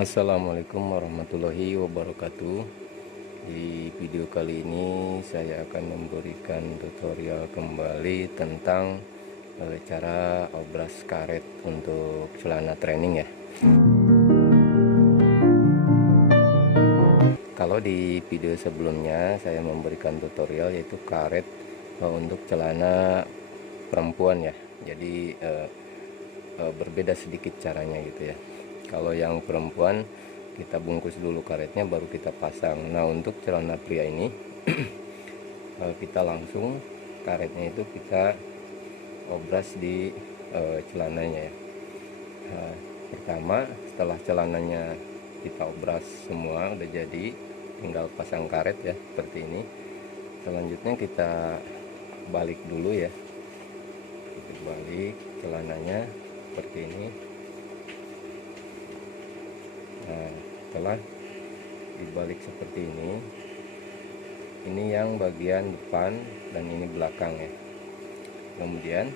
Assalamualaikum warahmatullahi wabarakatuh. Di video kali ini saya akan memberikan tutorial kembali tentang cara obras karet untuk celana training ya. Kalau di video sebelumnya saya memberikan tutorial yaitu karet untuk celana perempuan ya. Jadi berbeda sedikit caranya gitu ya. Kalau yang perempuan kita bungkus dulu karetnya baru kita pasang. Nah, untuk celana pria ini kita langsung karetnya itu kita obras di celananya ya. Nah, pertama setelah celananya kita obras semua udah jadi, tinggal pasang karet ya seperti ini. Selanjutnya kita balik dulu ya, kita balik celananya seperti ini. Nah, setelah dibalik seperti ini yang bagian depan dan ini belakang ya. Kemudian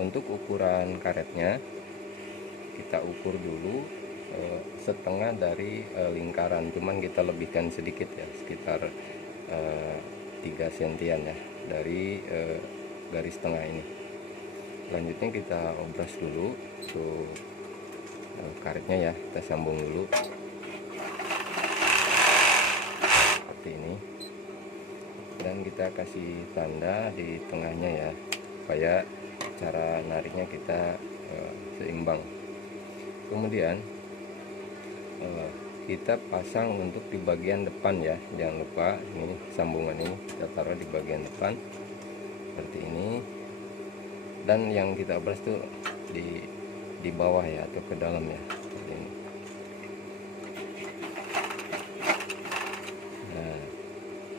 untuk ukuran karetnya kita ukur dulu setengah dari lingkaran, cuman kita lebihkan sedikit ya, sekitar 3 sentian ya dari garis tengah ini. Selanjutnya kita obras dulu tuh karetnya ya, kita sambung dulu seperti ini dan kita kasih tanda di tengahnya ya, supaya cara nariknya kita seimbang. Kemudian kita pasang untuk di bagian depan ya, jangan lupa ini sambungan ini kita taruh di bagian depan seperti ini, dan yang kita obras tuh di bawah ya, atau ke dalam ya seperti ini. Nah,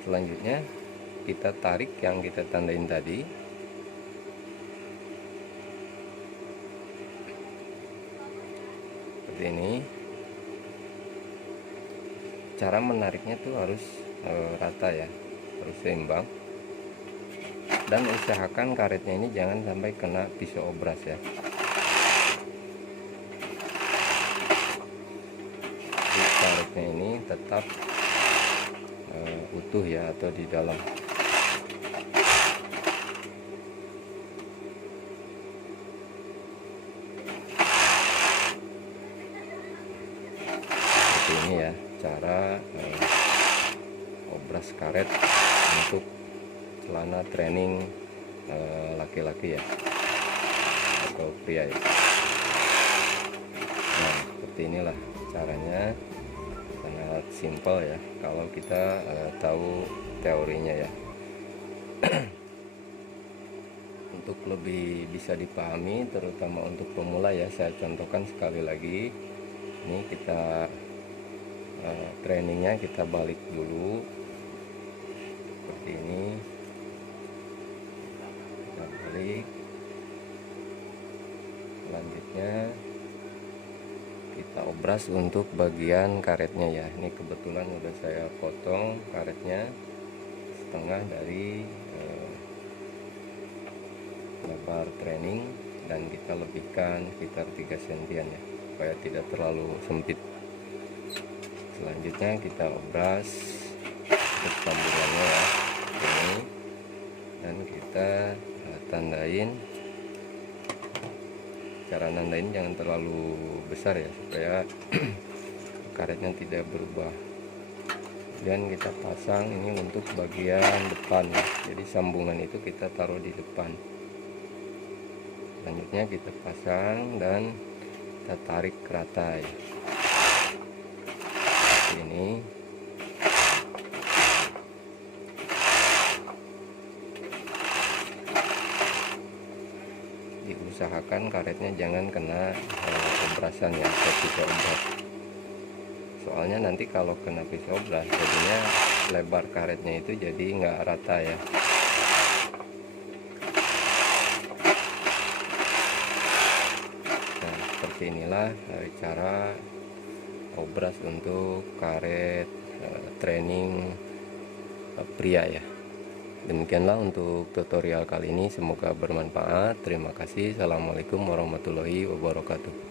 selanjutnya kita tarik yang kita tandain tadi seperti ini. Cara menariknya tuh harus rata ya, harus seimbang, dan usahakan karetnya ini jangan sampai kena pisau obras ya. Karetnya ini tetap utuh ya, atau di dalam. Seperti ini ya cara obras karet untuk celana training laki-laki ya, atau pria ya. Nah, seperti inilah caranya, sangat simpel ya kalau kita tahu teorinya ya. Untuk lebih bisa dipahami terutama untuk pemula ya, saya contohkan sekali lagi. Ini kita trainingnya kita balik dulu seperti ini, kita balik. Selanjutnya kita obras untuk bagian karetnya ya. Ini kebetulan udah saya potong karetnya setengah dari lebar training, dan kita lebihkan sekitar 3 sentian ya, supaya tidak terlalu sempit. Selanjutnya kita obras untuk sambungannya ya ini, dan kita tandain. Cara nandain jangan terlalu besar ya, supaya karetnya tidak berubah. Dan kita pasang ini untuk bagian depan ya, jadi sambungan itu kita taruh di depan. Selanjutnya kita pasang dan kita tarik rata ya, seperti ini. Diusahakan karetnya jangan kena obrasan ya, atau pisau obras. Soalnya nanti kalau kena pisau obras jadinya lebar karetnya itu jadi nggak rata ya. Nah, seperti inilah cara obras untuk karet training pria ya. Demikianlah untuk tutorial kali ini, semoga bermanfaat. Terima kasih. Assalamualaikum warahmatullahi wabarakatuh.